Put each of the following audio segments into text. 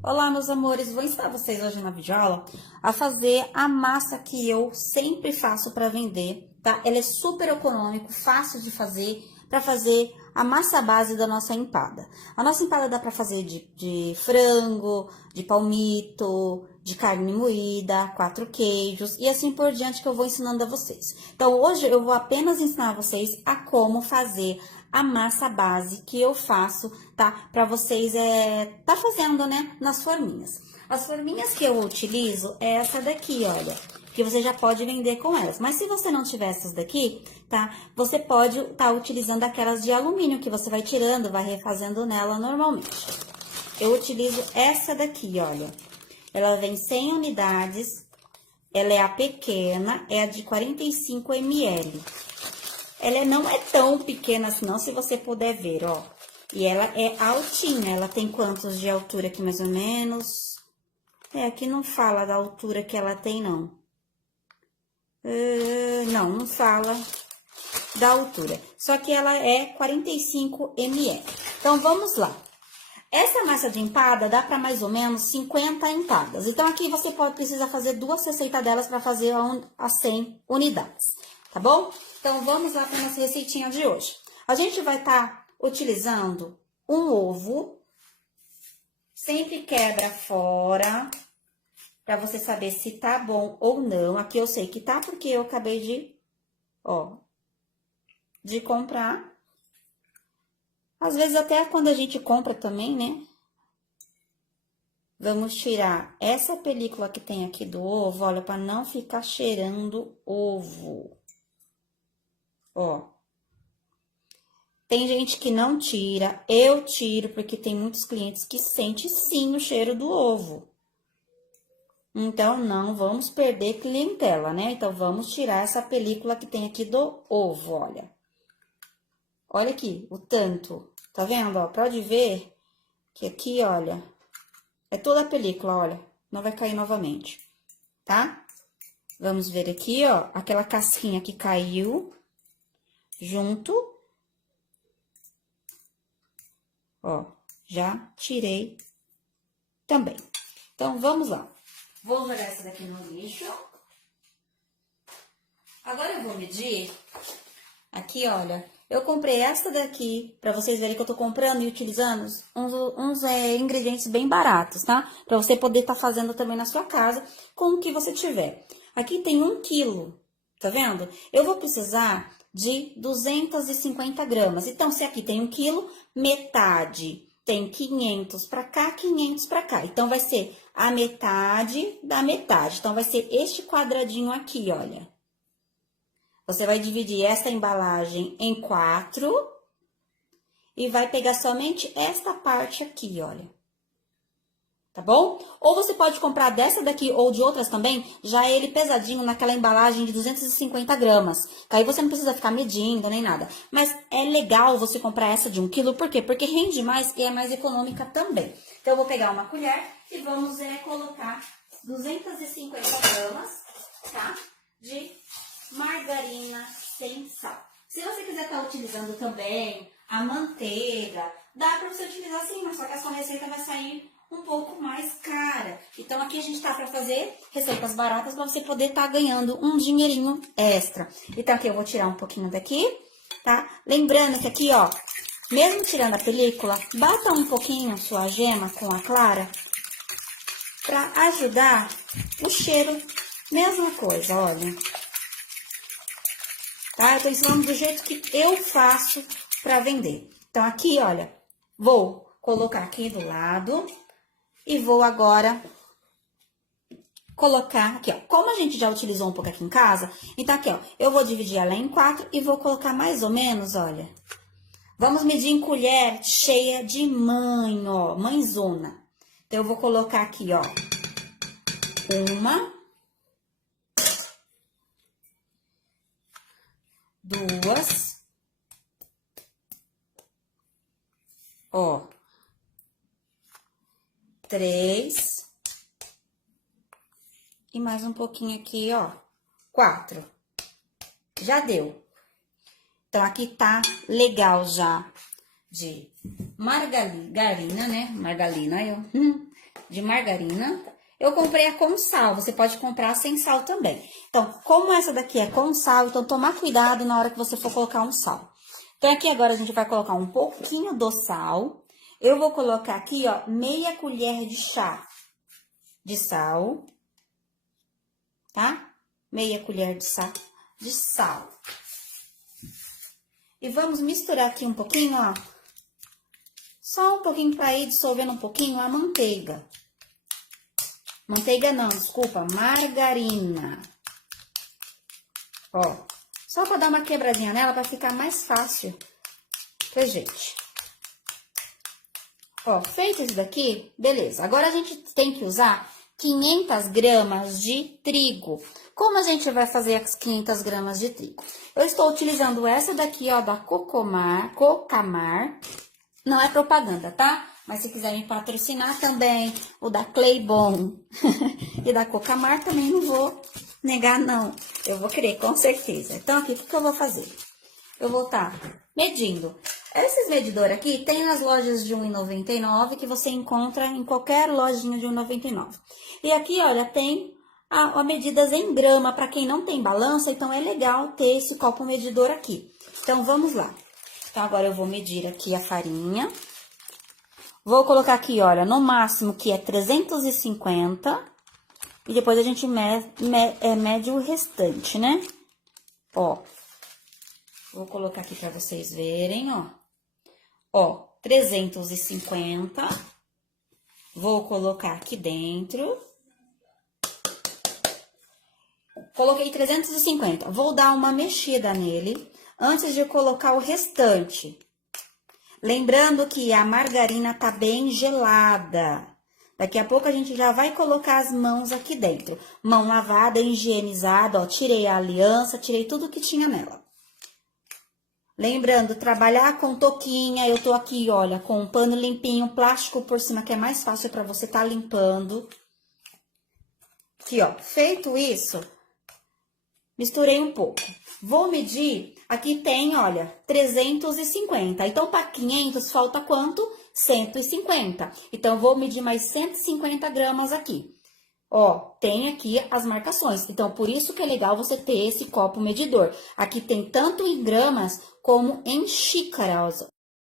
Olá, meus amores, vou ensinar vocês hoje na videoaula a fazer a massa que eu sempre faço para vender, tá? Ela é super econômico, fácil de fazer, para fazer a massa base da nossa empada. A nossa empada dá para fazer de frango, de palmito, de carne moída, 4 queijos e assim por diante que eu vou ensinando a vocês. Então, hoje eu vou apenas ensinar vocês a como fazer a massa base que eu faço, tá? Pra vocês tá fazendo, né? Nas forminhas. As forminhas que eu utilizo é essa daqui, olha. Que você já pode vender com elas. Mas se você não tiver essas daqui, tá? Você pode tá utilizando aquelas de alumínio que você vai tirando, vai refazendo nela normalmente. Eu utilizo essa daqui, olha. Ela vem 100 unidades. Ela é a pequena, é a de 45 ml. Ela não é tão pequena assim, não, se você puder ver, ó. E ela é altinha, ela tem quantos de altura aqui, mais ou menos? Aqui não fala da altura que ela tem, não. Não fala da altura. Só que ela é 45 ml. Então, vamos lá. Essa massa de empada dá para mais ou menos 50 empadas. Então, aqui você pode precisar fazer 2 receitas delas para fazer as 100 unidades, tá bom? Então, vamos lá para nossa receitinha de hoje. A gente vai estar utilizando um ovo. Sempre quebra fora, para você saber se tá bom ou não. Aqui eu sei que tá, porque eu acabei de comprar. Às vezes, até quando a gente compra também, né? Vamos tirar essa película que tem aqui do ovo, olha, para não ficar cheirando ovo. Ó. Tem gente que não tira, eu tiro, porque tem muitos clientes que sentem sim o cheiro do ovo. Então, não vamos perder clientela, né? Então, vamos tirar essa película que tem aqui do ovo, olha. Olha aqui, o tanto. Tá vendo, ó? Pode ver que aqui, olha, é toda a película, olha. Não vai cair novamente, tá? Vamos ver aqui, ó, aquela casquinha que caiu junto. Ó, já tirei também. Então, vamos lá. Vou jogar essa daqui no lixo. Agora eu vou medir. Aqui, olha, eu comprei essa daqui, pra vocês verem que eu tô comprando e utilizando uns ingredientes bem baratos, tá? Pra você poder tá fazendo também na sua casa, com o que você tiver. Aqui tem 1 quilo, tá vendo? Eu vou precisar de 250 gramas. Então, se aqui tem 1 quilo, metade tem 500 pra cá, 500 pra cá. Então, vai ser a metade da metade. Então, vai ser este quadradinho aqui, olha. Você vai dividir essa embalagem em 4 e vai pegar somente esta parte aqui, olha. Tá bom? Ou você pode comprar dessa daqui ou de outras também, já ele pesadinho naquela embalagem de 250 gramas. Que aí você não precisa ficar medindo nem nada. Mas é legal você comprar essa de 1 quilo, por quê? Porque rende mais e é mais econômica também. Então, eu vou pegar uma colher e vamos colocar 250 gramas, tá? De margarina sem sal. Se você quiser estar utilizando também a manteiga, dá para você utilizar sim, mas só que a sua receita vai sair um pouco mais cara. Então, aqui a gente tá para fazer receitas baratas para você poder estar ganhando um dinheirinho extra. Então, aqui eu vou tirar um pouquinho daqui, tá? Lembrando que aqui, ó, mesmo tirando a película, bata um pouquinho sua gema com a clara para ajudar o cheiro. Mesma coisa, olha. Tá? Eu tô ensinando do jeito que eu faço pra vender. Então, aqui, olha, vou colocar aqui do lado e vou agora colocar aqui, ó. Como a gente já utilizou um pouco aqui em casa, então aqui, ó, eu vou dividir ela em 4 e vou colocar mais ou menos, olha. Vamos medir em colher cheia de mãe, ó, mãezona. Então, eu vou colocar aqui, ó, 1, 2, ó, 3 e mais um pouquinho aqui, ó, 4. Já deu. Então, aqui tá legal já de margarina, né? Margarina, de margarina. Eu comprei a com sal, você pode comprar sem sal também. Então, como essa daqui é com sal, então tomar cuidado na hora que você for colocar um sal. Então, aqui agora a gente vai colocar um pouquinho do sal. Eu vou colocar aqui, ó, meia colher de chá de sal, tá? Meia colher de sal. E vamos misturar aqui um pouquinho, ó. Só um pouquinho para ir dissolvendo um pouquinho a manteiga. Manteiga não, desculpa, margarina. Ó, só para dar uma quebradinha nela para ficar mais fácil pra gente. Ó, feito isso daqui, beleza. Agora a gente tem que usar 500 gramas de trigo. Como a gente vai fazer as 500 gramas de trigo? Eu estou utilizando essa daqui, ó, da Cocamar. Não é propaganda, tá? Mas se quiser me patrocinar também, o da Claybon e da Cocamar também não vou negar, não. Eu vou querer, com certeza. Então, aqui, o que eu vou fazer? Eu vou estar medindo. Esses medidores aqui tem nas lojas de R$1,99, que você encontra em qualquer lojinha de R$1,99. E aqui, olha, tem a medidas em grama, para quem não tem balança, então é legal ter esse copo medidor aqui. Então, vamos lá. Então, agora eu vou medir aqui a farinha. Vou colocar aqui, olha, no máximo que é 350. E depois a gente mede o restante, né? Ó. Vou colocar aqui pra vocês verem, ó. Ó, 350. Vou colocar aqui dentro. Coloquei 350. Vou dar uma mexida nele antes de colocar o restante. Lembrando que a margarina tá bem gelada. Daqui a pouco a gente já vai colocar as mãos aqui dentro. Mão lavada, higienizada, ó. Tirei a aliança, tirei tudo que tinha nela. Lembrando, trabalhar com touquinha. Eu tô aqui, olha, com um pano limpinho, plástico por cima, que é mais fácil pra você tá limpando. Aqui, ó. Feito isso, misturei um pouco. Vou medir, aqui tem, olha, 350. Então, para 500, falta quanto? 150. Então, eu vou medir mais 150 gramas aqui. Ó, tem aqui as marcações. Então, por isso que é legal você ter esse copo medidor. Aqui tem tanto em gramas como em xícaras.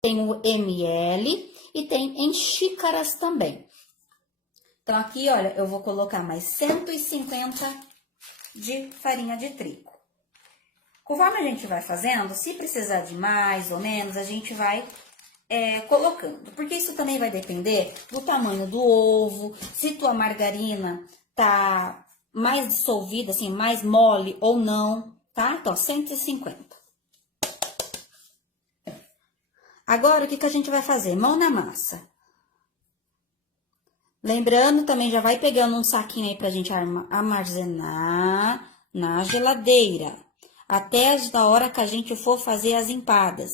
Tem o ml e tem em xícaras também. Então, aqui, olha, eu vou colocar mais 150 de farinha de trigo. Conforme a gente vai fazendo, se precisar de mais ou menos, a gente vai colocando. Porque isso também vai depender do tamanho do ovo, se tua margarina tá mais dissolvida, assim, mais mole ou não, tá? Então, 150. Agora, o que que a gente vai fazer? Mão na massa. Lembrando, também já vai pegando um saquinho aí pra gente armazenar na geladeira. Até a hora que a gente for fazer as empadas.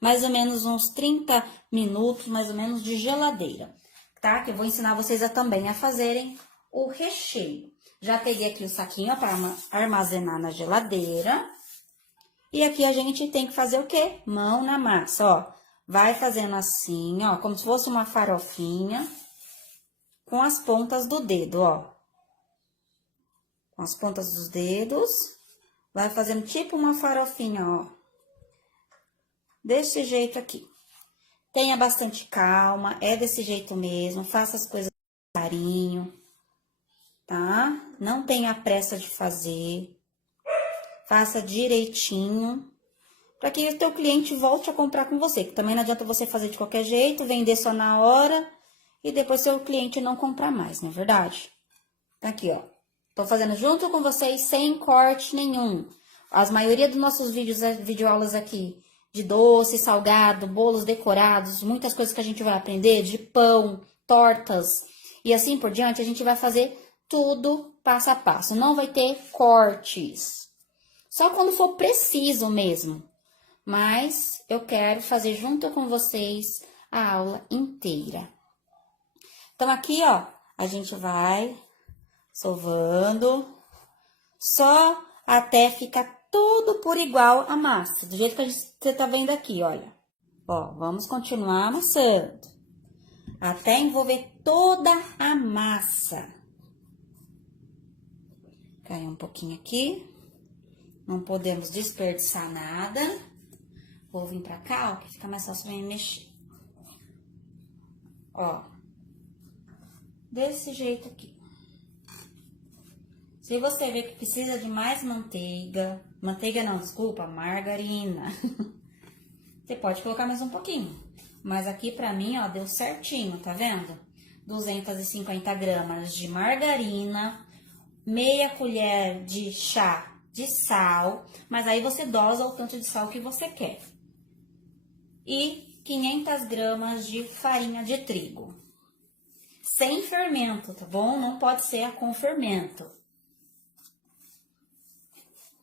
Mais ou menos uns 30 minutos, mais ou menos, de geladeira. Tá? Que eu vou ensinar vocês também a fazerem o recheio. Já peguei aqui o saquinho para armazenar na geladeira. E aqui a gente tem que fazer o quê? Mão na massa, ó. Vai fazendo assim, ó, como se fosse uma farofinha. Com as pontas do dedo, ó. Com as pontas dos dedos. Vai fazendo tipo uma farofinha, ó. Desse jeito aqui. Tenha bastante calma, é desse jeito mesmo. Faça as coisas com carinho, tá? Não tenha pressa de fazer. Faça direitinho. Para que o teu cliente volte a comprar com você. Que também não adianta você fazer de qualquer jeito, vender só na hora. E depois seu cliente não comprar mais, não é verdade? Tá aqui, ó. Tô fazendo junto com vocês, sem corte nenhum. A maioria dos nossos videoaulas aqui, de doce, salgado, bolos decorados, muitas coisas que a gente vai aprender, de pão, tortas e assim por diante, a gente vai fazer tudo passo a passo. Não vai ter cortes. Só quando for preciso mesmo. Mas eu quero fazer junto com vocês a aula inteira. Então, aqui, ó, a gente vai sovando, só até ficar tudo por igual a massa, do jeito que você tá vendo aqui, olha. Ó, vamos continuar amassando. até envolver toda a massa. Caiu um pouquinho aqui. Não podemos desperdiçar nada. Vou vir pra cá, ó, que fica mais fácil pra mim mexer. Ó. Desse jeito aqui. Se você ver que precisa de mais manteiga... Manteiga não, desculpa, margarina. Você pode colocar mais um pouquinho. Mas aqui pra mim, ó, deu certinho, tá vendo? 250 gramas de margarina, meia colher de chá de sal, mas aí você dosa o tanto de sal que você quer. E 500 gramas de farinha de trigo. Sem fermento, tá bom? Não pode ser a com fermento.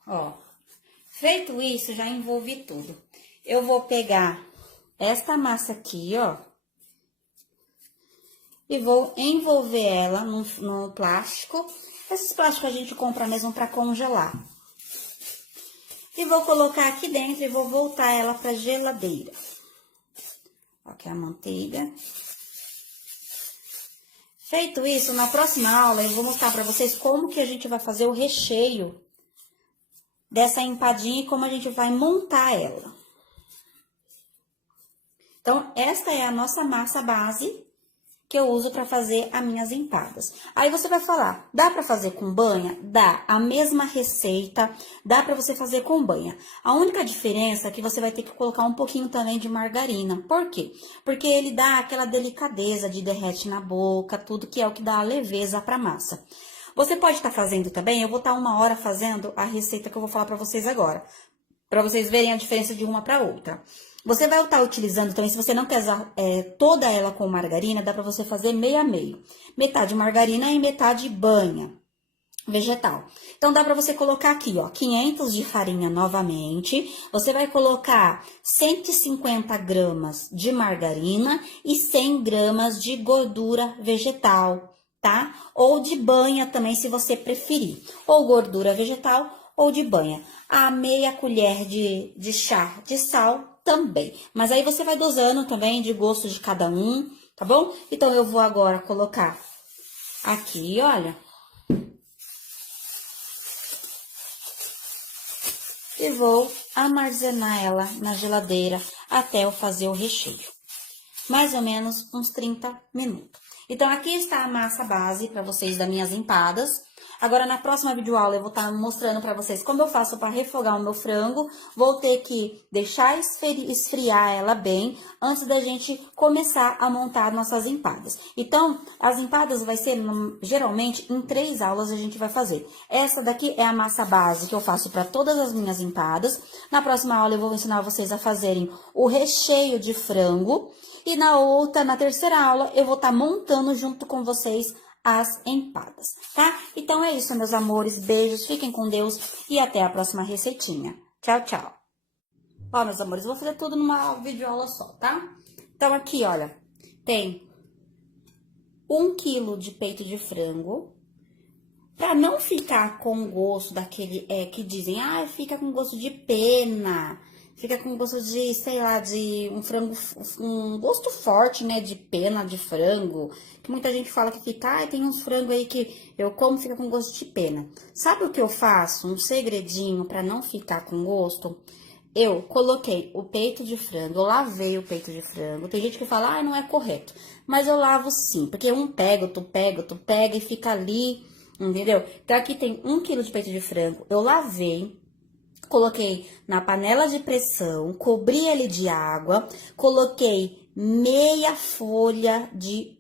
Ó, feito isso, já envolvi tudo. Eu vou pegar esta massa aqui, ó, e vou envolver ela no plástico. Esses plásticos a gente compra mesmo para congelar. E vou colocar aqui dentro e vou voltar ela para geladeira. Aqui a manteiga. Feito isso, na próxima aula eu vou mostrar para vocês como que a gente vai fazer o recheio dessa empadinha e como a gente vai montar ela. Então, esta é a nossa massa base que eu uso para fazer as minhas empadas. Aí você vai falar, dá para fazer com banha? Dá, a mesma receita, dá para você fazer com banha. A única diferença é que você vai ter que colocar um pouquinho também de margarina. Por quê? Porque ele dá aquela delicadeza de derrete na boca, tudo que é o que dá a leveza para massa. Você pode estar fazendo também, eu vou estar 1 hora fazendo a receita que eu vou falar para vocês agora, para vocês verem a diferença de uma para outra. Você vai estar utilizando também, se você não quer usar toda ela com margarina, dá para você fazer meio a meio. Metade margarina e metade banha vegetal. Então, dá para você colocar aqui, ó, 500 de farinha novamente. Você vai colocar 150 gramas de margarina e 100 gramas de gordura vegetal, tá? Ou de banha também, se você preferir. Ou gordura vegetal ou de banha. A meia colher de chá de sal também. Mas aí você vai dosando também de gosto de cada um, tá bom? Então, eu vou agora colocar aqui, olha. E vou armazenar ela na geladeira até eu fazer o recheio. Mais ou menos uns 30 minutos. Então, aqui está a massa base para vocês das minhas empadas. Agora, na próxima videoaula, eu vou estar mostrando para vocês como eu faço para refogar o meu frango. Vou ter que deixar esfriar ela bem antes da gente começar a montar nossas empadas. Então, as empadas vai ser, geralmente, em 3 aulas a gente vai fazer. Essa daqui é a massa base que eu faço para todas as minhas empadas. Na próxima aula, eu vou ensinar vocês a fazerem o recheio de frango. E na terceira aula, eu vou estar montando junto com vocês as empadas, tá? Então, é isso, meus amores. Beijos, fiquem com Deus e até a próxima receitinha. Tchau, tchau. Ó, meus amores, eu vou fazer tudo numa videoaula só, tá? Então, aqui, olha, tem 1 quilo de peito de frango. Pra não ficar com gosto daquele, que dizem, fica com gosto de pena. Fica com gosto de, sei lá, de um frango, um gosto forte, né, de pena de frango. Que muita gente fala que fica, tem uns frangos aí que eu como, fica com gosto de pena. Sabe o que eu faço? Um segredinho pra não ficar com gosto? Eu coloquei o peito de frango, eu lavei o peito de frango. Tem gente que fala, não é correto. Mas eu lavo sim, porque um pega, tu pega e fica ali, entendeu? Então, aqui tem 1 quilo de peito de frango, eu lavei. Coloquei na panela de pressão, cobri ele de água, coloquei meia folha de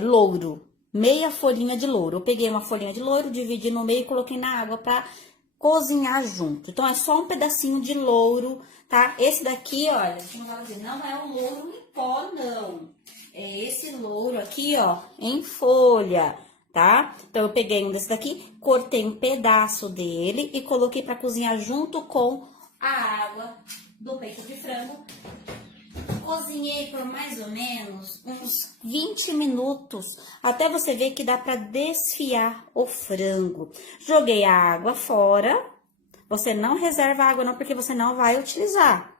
louro, meia folhinha de louro. Eu peguei uma folhinha de louro, dividi no meio e coloquei na água pra cozinhar junto. Então, é só um pedacinho de louro, tá? Esse daqui, olha, deixa eu falar assim, não é o louro em pó, não. É esse louro aqui, ó, em folha. Tá? Então, eu peguei um desse daqui, cortei um pedaço dele e coloquei pra cozinhar junto com a água do peito de frango. Cozinhei por mais ou menos uns 20 minutos, até você ver que dá pra desfiar o frango. Joguei a água fora, você não reserva a água não, porque você não vai utilizar.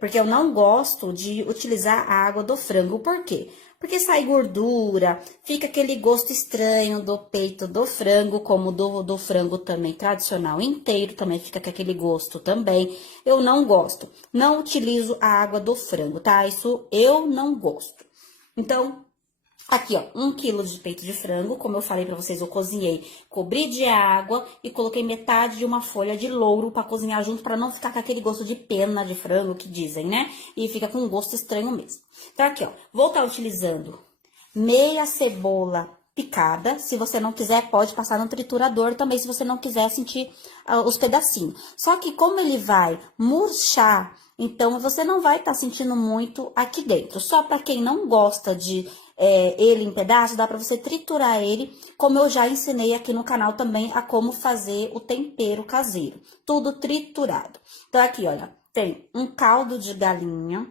Porque eu não gosto de utilizar a água do frango. Por quê? Porque sai gordura, fica aquele gosto estranho do peito do frango, como do frango também tradicional inteiro, também fica com aquele gosto também. Eu não gosto. Não utilizo a água do frango, tá? Isso eu não gosto. Então, aqui, ó, 1 quilo de peito de frango, como eu falei pra vocês, eu cozinhei, cobri de água e coloquei metade de uma folha de louro pra cozinhar junto, pra não ficar com aquele gosto de pena de frango que dizem, né? E fica com um gosto estranho mesmo. Então, aqui, ó, vou estar utilizando meia cebola picada. Se você não quiser, pode passar no triturador também, se você não quiser sentir os pedacinhos. Só que como ele vai murchar, então você não vai estar sentindo muito aqui dentro. Só para quem não gosta de ele em pedaços, dá para você triturar ele, como eu já ensinei aqui no canal também a como fazer o tempero caseiro. Tudo triturado. Então, aqui, olha, tem um caldo de galinha,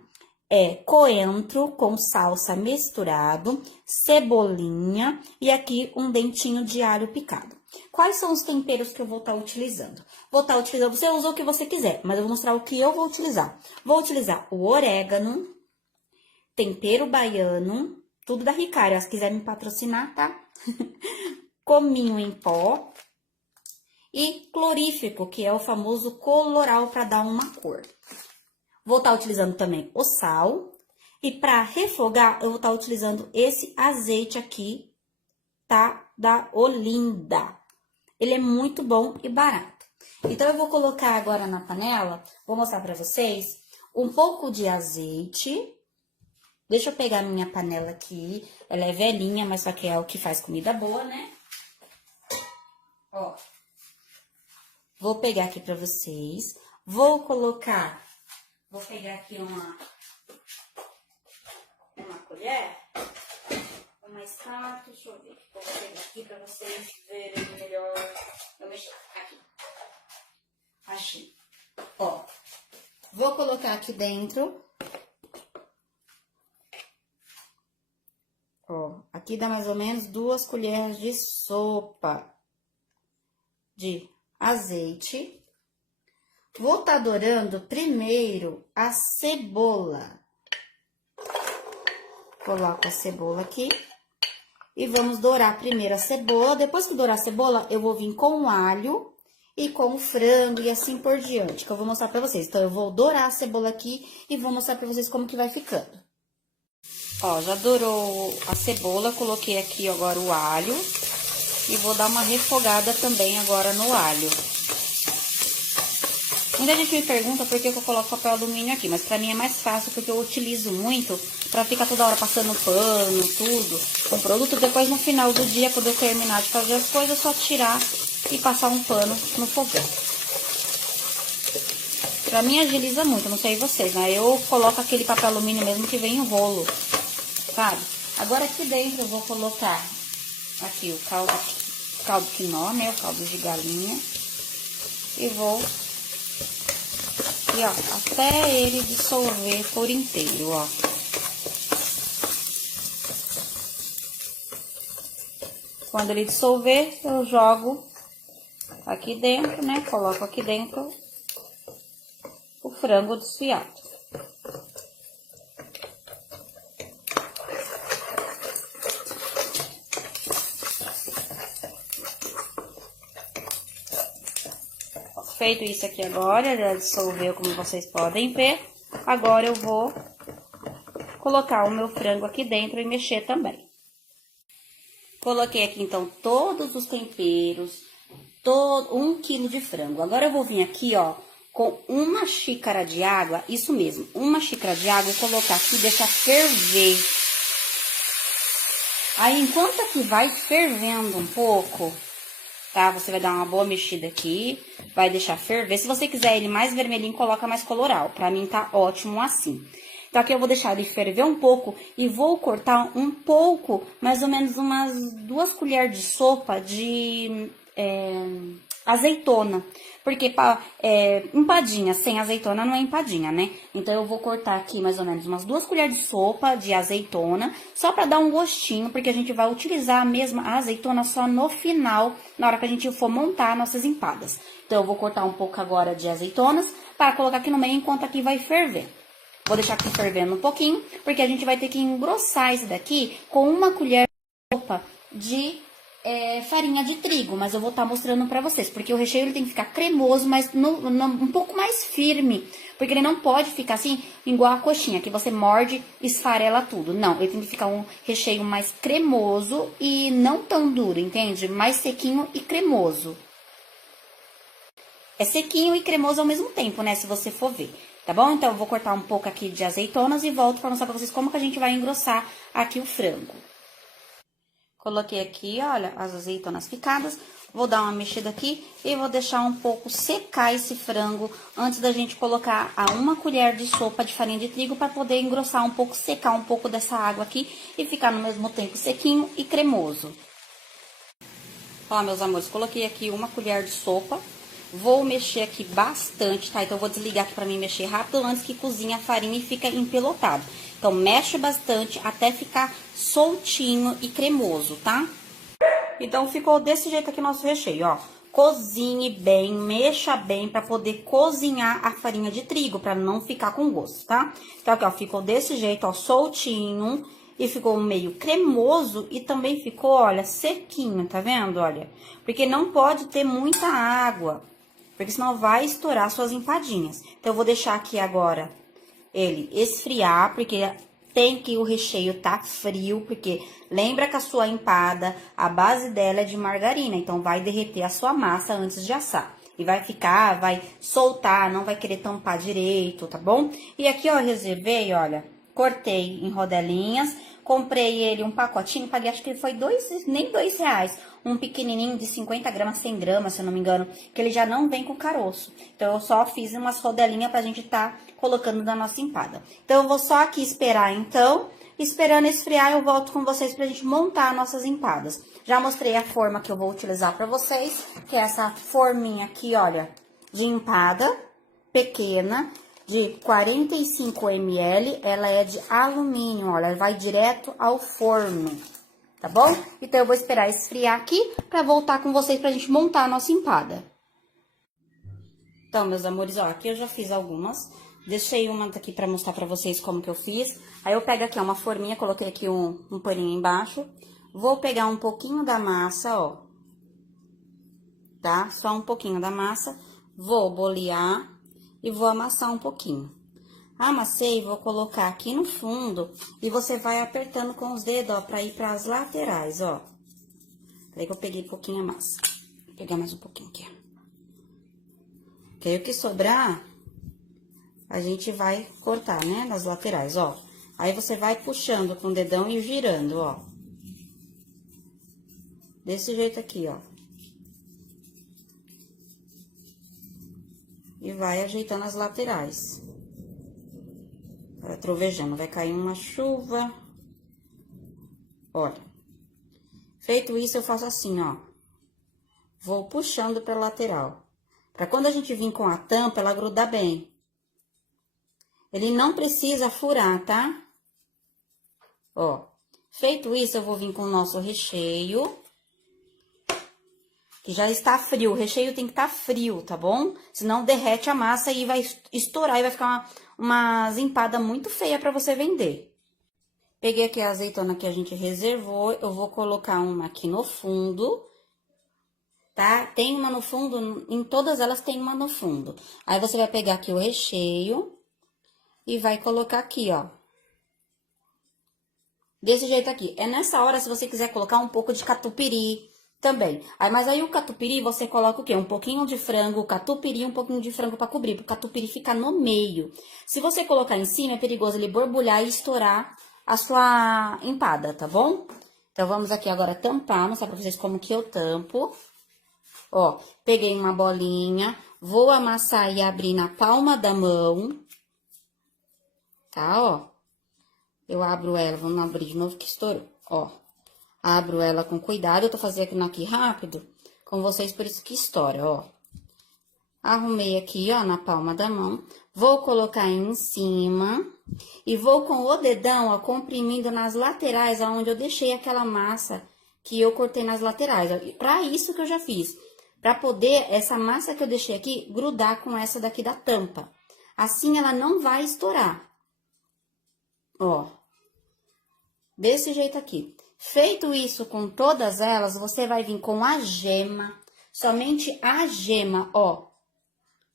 coentro com salsa misturado, cebolinha e aqui um dentinho de alho picado. Quais são os temperos que eu vou estar utilizando? Vou estar utilizando, você usa o que você quiser, mas eu vou mostrar o que eu vou utilizar. Vou utilizar o orégano, tempero baiano, tudo da Ricária, se quiser me patrocinar, tá? Cominho em pó e clorífico, que é o famoso coloral para dar uma cor. Vou estar utilizando também o sal. E para refogar, eu vou estar utilizando esse azeite aqui, tá? Da Olinda. Ele é muito bom e barato. Então, eu vou colocar agora na panela, vou mostrar para vocês, um pouco de azeite. Deixa eu pegar minha panela aqui. Ela é velhinha, mas só que é o que faz comida boa, né? Ó. Vou pegar aqui pra vocês. Vou pegar aqui uma colher, uma espátula, deixa eu ver. Vou pegar aqui pra vocês verem melhor. Eu mexer aqui. Achei. Ó. Vou colocar aqui dentro. Ó, aqui dá mais ou menos 2 colheres de sopa de azeite. Vou estar dourando primeiro a cebola. Coloco a cebola aqui. E vamos dourar primeiro a cebola. Depois que dourar a cebola, eu vou vir com o alho e com o frango e assim por diante, que eu vou mostrar pra vocês. Então, eu vou dourar a cebola aqui e vou mostrar pra vocês como que vai ficando. Ó, já dourou a cebola, coloquei aqui agora o alho e vou dar uma refogada também agora no alho. Muita gente me pergunta por que eu coloco papel alumínio aqui, mas pra mim é mais fácil porque eu utilizo muito pra ficar toda hora passando pano, tudo, o produto. Depois no final do dia, quando eu terminar de fazer as coisas, é só tirar e passar um pano no fogão. Pra mim agiliza muito, não sei vocês, né? Eu coloco aquele papel alumínio mesmo que vem em rolo, sabe? Agora aqui dentro eu vou colocar aqui o caldo quinó, né? O caldo de galinha. E vou... E ó, até ele dissolver por inteiro, ó. Quando ele dissolver, eu jogo aqui dentro, né? Coloco aqui dentro o frango desfiado. Feito isso aqui agora, já dissolveu, como vocês podem ver. Agora eu vou colocar o meu frango aqui dentro e mexer também. Coloquei aqui, então, todos os temperos, 1 quilo de frango. Agora eu vou vir aqui, ó, com 1 xícara de água, isso mesmo, 1 xícara de água, e colocar aqui e deixar ferver. Aí, enquanto aqui vai fervendo um pouco... Tá? Você vai dar uma boa mexida aqui, vai deixar ferver. Se você quiser ele mais vermelhinho, coloca mais coloral. Pra mim tá ótimo assim. Então, aqui eu vou deixar ele ferver um pouco e vou cortar um pouco, mais ou menos umas 2 colheres de sopa de azeitona. Porque empadinha sem azeitona não é empadinha, né? Então, eu vou cortar aqui mais ou menos umas 2 colheres de sopa de azeitona, só pra dar um gostinho, porque a gente vai utilizar a mesma azeitona só no final, na hora que a gente for montar nossas empadas. Então, eu vou cortar um pouco agora de azeitonas para colocar aqui no meio enquanto aqui vai ferver. Vou deixar aqui fervendo um pouquinho, porque a gente vai ter que engrossar esse daqui com uma colher de sopa de farinha de trigo, mas eu vou estar mostrando pra vocês, porque o recheio ele tem que ficar cremoso, mas um pouco mais firme, porque ele não pode ficar assim, igual a coxinha, que você morde e esfarela tudo. Não, ele tem que ficar um recheio mais cremoso e não tão duro, entende? Mais sequinho e cremoso. É sequinho e cremoso ao mesmo tempo, né, se você for ver, tá bom? Então, eu vou cortar um pouco aqui de azeitonas e volto pra mostrar pra vocês como que a gente vai engrossar aqui o frango. Coloquei aqui, olha, as azeitonas picadas. Vou dar uma mexida aqui e vou deixar um pouco secar esse frango antes da gente colocar a 1 colher de sopa de farinha de trigo para poder engrossar um pouco, secar um pouco dessa água aqui e ficar no mesmo tempo sequinho e cremoso. Ó, meus amores, coloquei aqui 1 colher de sopa. Vou mexer aqui bastante, tá? Então, eu vou desligar aqui pra mim mexer rápido antes que cozinhe a farinha e fica empelotado. Então, mexe bastante até ficar soltinho e cremoso, tá? Então, ficou desse jeito aqui o nosso recheio, ó. Cozinhe bem, mexa bem pra poder cozinhar a farinha de trigo, pra não ficar com gosto, tá? Então, aqui, ó, ficou desse jeito, ó, soltinho. E ficou meio cremoso e também ficou, olha, sequinho, tá vendo? Olha, porque não pode ter muita água, porque senão vai estourar suas empadinhas. Então, eu vou deixar aqui agora ele esfriar, porque tem que o recheio tá frio, porque lembra que a sua empada, a base dela é de margarina, então vai derreter a sua massa antes de assar. E vai ficar, vai soltar, não vai querer tampar direito, tá bom? E aqui, ó, reservei, olha, cortei em rodelinhas, comprei ele um pacotinho, paguei, acho que ele foi nem R$2, um pequenininho de 50 gramas, 100 gramas, se eu não me engano, que ele já não vem com caroço. Então, eu só fiz umas rodelinhas pra gente tá colocando na nossa empada. Então, eu vou só aqui esperar, então, esperando esfriar, eu volto com vocês pra gente montar nossas empadas. Já mostrei a forma que eu vou utilizar pra vocês, que é essa forminha aqui, olha, de empada pequena, de 45 ml, ela é de alumínio, olha, vai direto ao forno, tá bom? Então, eu vou esperar esfriar aqui pra voltar com vocês pra gente montar a nossa empada. Então, meus amores, ó, aqui eu já fiz algumas, deixei uma aqui pra mostrar pra vocês como que eu fiz. Aí, eu pego aqui, ó, uma forminha, coloquei aqui um paninho embaixo, vou pegar um pouquinho da massa, ó, tá? Só um pouquinho da massa, vou bolear e vou amassar um pouquinho. Amassei, vou colocar aqui no fundo e você vai apertando com os dedos, ó, pra ir pras laterais, ó. Peraí que eu peguei pouquinho a massa. Vou pegar mais um pouquinho aqui, ó. Que aí o que sobrar, a gente vai cortar, né, nas laterais, ó. Aí você vai puxando com o dedão e girando, ó. Desse jeito aqui, ó. E vai ajeitando as laterais. Vai trovejando, vai cair uma chuva. Olha. Feito isso, eu faço assim, ó. Vou puxando pra lateral. Pra quando a gente vir com a tampa, ela grudar bem. Ele não precisa furar, tá? Ó. Feito isso, eu vou vir com o nosso recheio. Que já está frio. O recheio tem que estar frio, tá bom? Senão derrete a massa e vai estourar e vai ficar umas empadas muito feias pra você vender. Peguei aqui a azeitona que a gente reservou, eu vou colocar uma aqui no fundo, tá? Tem uma no fundo, em todas elas tem uma no fundo. Aí, você vai pegar aqui o recheio e vai colocar aqui, ó. Desse jeito aqui. É nessa hora, se você quiser colocar um pouco de catupiry também. Aí, mas aí o catupiry, você coloca o quê? Um pouquinho de frango, o catupiry, um pouquinho de frango pra cobrir, pro catupiry ficar no meio. Se você colocar em cima, é perigoso ele borbulhar e estourar a sua empada, tá bom? Então, vamos aqui agora tampar, mostrar pra vocês como que eu tampo. Ó, peguei uma bolinha, vou amassar e abrir na palma da mão, tá, ó. Eu abro ela, vamos abrir de novo que estourou, ó. Abro ela com cuidado, eu tô fazendo aqui rápido com vocês, por isso que estoura, ó. Arrumei aqui, ó, na palma da mão, vou colocar em cima e vou com o dedão, ó, comprimindo nas laterais, aonde eu deixei aquela massa que eu cortei nas laterais, ó. E pra isso que eu já fiz, pra poder essa massa que eu deixei aqui grudar com essa daqui da tampa. Assim, ela não vai estourar, Ó, desse jeito aqui. Feito isso com todas elas, você vai vir com a gema, somente a gema, ó,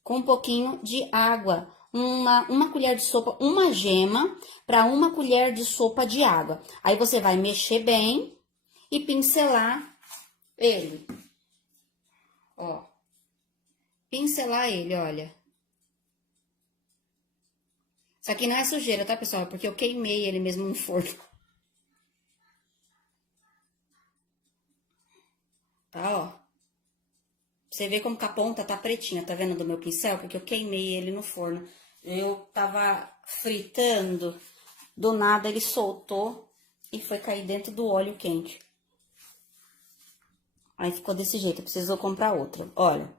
com um pouquinho de água. Uma colher de sopa, uma gema para uma colher de sopa de água. Aí você vai mexer bem e pincelar ele. Ó, pincelar ele, olha. Isso aqui não é sujeira, tá, pessoal? É porque eu queimei ele mesmo no forno. Tá, ó. Você vê como que a ponta tá pretinha, tá vendo do meu pincel? Porque eu queimei ele no forno. Eu tava fritando, do nada ele soltou e foi cair dentro do óleo quente. Aí ficou desse jeito, precisou comprar outra. Olha,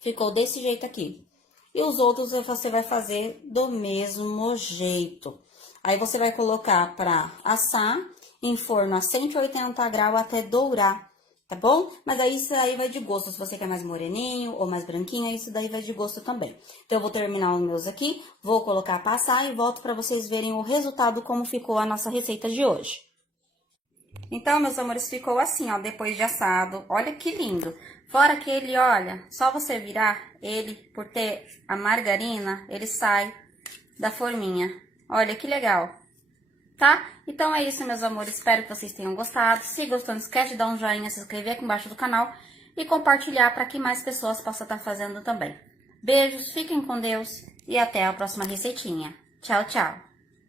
ficou desse jeito aqui. E os outros você vai fazer do mesmo jeito. Aí você vai colocar pra assar em forno a 180 graus até dourar, tá bom? Mas aí isso aí vai de gosto, se você quer mais moreninho ou mais branquinho, isso daí vai de gosto também. Então, eu vou terminar os meus aqui, vou colocar pra assar e volto pra vocês verem o resultado, como ficou a nossa receita de hoje. Então, meus amores, ficou assim, ó, depois de assado. Olha que lindo. Fora que ele, olha, só você virar ele, por ter a margarina, ele sai da forminha. Olha que legal, tá? Então é isso, meus amores. Espero que vocês tenham gostado. Se gostou, não esquece de dar um joinha, se inscrever aqui embaixo do canal e compartilhar para que mais pessoas possam estar fazendo também. Beijos, fiquem com Deus e até a próxima receitinha. Tchau, tchau!